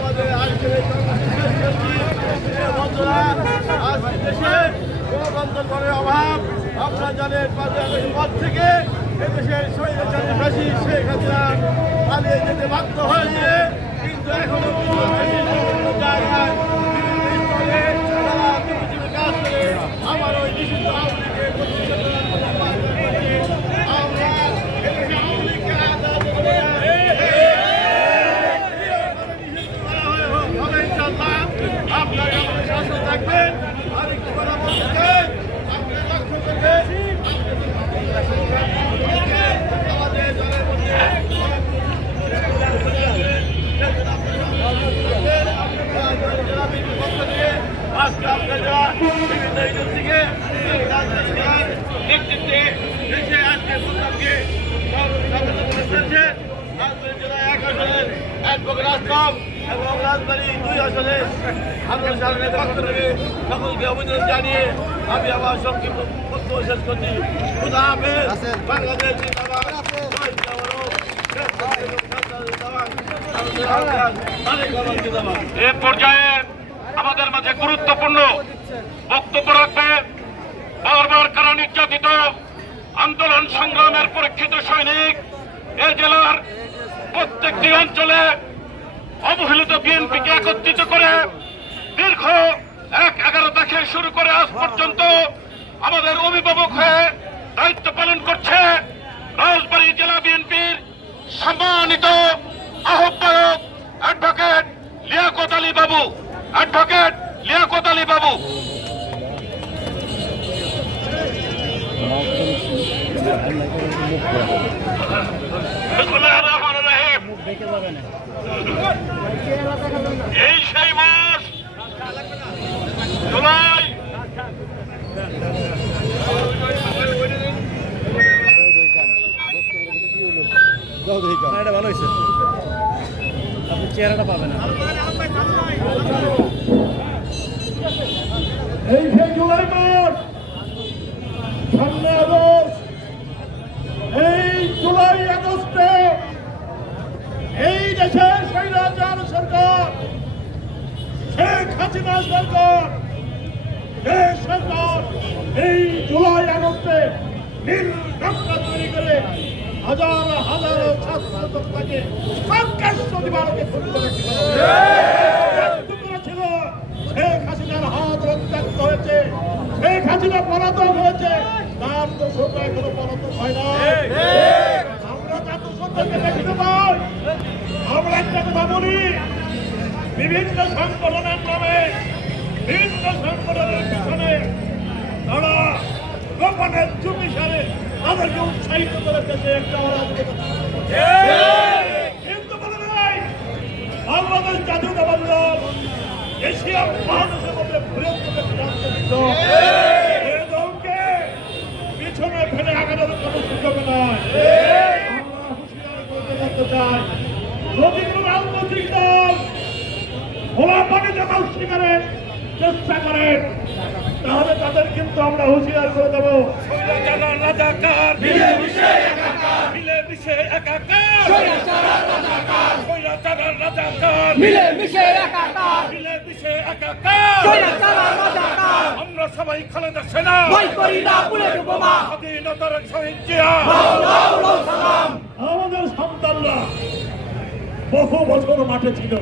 আমাদের আজকের এই বন্ধুরা আজ দেশে গণতন্ত্রের অভাব আপনারা জানেন 5 আগস্টের পর থেকে এদেশের স্বৈরাচারী ফ্যাসিস্ট শেখ হাসিনা পালিয়ে যেতে বাধ্য হয়েছে কিন্তু এখনো বিভিন্ন জায়গায় বিভিন্ন স্থলে তারা টিপিটিপি কাজ করে আমার ওই নিষিদ্ধ আওয়ামী লীগের প্রতিষ্ঠা আমরা এদেশে আওয়ামী লীগকে আজাদ করে আপনারা আমাদের শাসন থাকবেন আর একটু কথা বলতে চাই আপনার লক্ষ্য করবেন আমাদের দলের মধ্যে আজকে আপনারা বিভিন্ন এজেন্সিকে নেতৃত্বে দেশে আজকে প্রস্তাবকে জেলায় 1 আসনের অ্যাডভোকেট আসলাম এবং রাজধানী 2 আসনে আন্দোলন সাধারণের পক্ষ থেকে সকলকে অভিনন্দন জানিয়ে আমি আমার সংক্ষিপ্ত বক্তব্য শেষ করছি। খুদা হাফেজ। বাংলাদেশ এ পর্যায়ে আমাদের মাঝে গুরুত্বপূর্ণ বক্তব্য রাখবে বারবার কারা নির্যাতিত আন্দোলন সংগ্রামের পরীক্ষিত সৈনিক এ জেলার প্রত্যেকটি অঞ্চলে অবহেলিত বিএনপিকে একত্রিত করে দীর্ঘ 11 থেকে শুরু করে আজ পর্যন্ত আমাদের অভিভাবক হয়ে দায়িত্ব পালন করছে রাজবাড়ী জেলা বিএনপির সম্মানিত আহ্বায়ক অ্যাডভোকেট লিয়াকত আলী বাবু। অ্যাডভোকেট লিয়াকত আলী বাবু। এই সেই মাস জুলাই এটা ভালো হয়েছে আপনি চেহারাটা পাবেন না এই যে জুলাই মাস সামনে আগস্ট এই জুলাই আগস্টে এই দেশের স্বৈরাচার সরকার শেখ হাসিনা সরকার দেশ সরকার এই জুলাই আগস্টে নীল নকশা তৈরি করে হাজার হাজার ছাত্র জনতাকে সন্ত্রাস নিবারণে ছিল শেখ হাসিনার হাত রক্তাক্ত হয়েছে শেখ হাসিনা পলাতক হয়েছে তার তো সরকার এখনো পলাতক হয় না আমরা তার তো সরকারকে দেখিতে পাই আমরা একটা কথা বলি বিভিন্ন সংগঠনের নামে বিভিন্ন সংগঠনের পিছনে তারা গোপনের চুপি সারে তাদেরকে উৎসাহিত করে দেশে একটা কিন্তু বলে নাই বাংলাদেশ জাতীয়তাবাদী দল এশিয়া মহাদেশের মধ্যে বৃহত্তম এই দলকে পিছনে ফেলে আগানোর কোনো সুযোগ নয় আমরা হুঁশিয়ার করতে বলতে চাই যদি কোনো রাজনৈতিক দল খোলা পানিতে মাছ শিকারের চেষ্টা করেন তাহলে তাদের কিন্তু আমরা হুঁশিয়ার করে দেবো আমরা সবাই খালেদা সেনা স্বাধীনতার শহীদ জিয়া আমাদের সন্তানরা বহু বছর মাঠে ছিল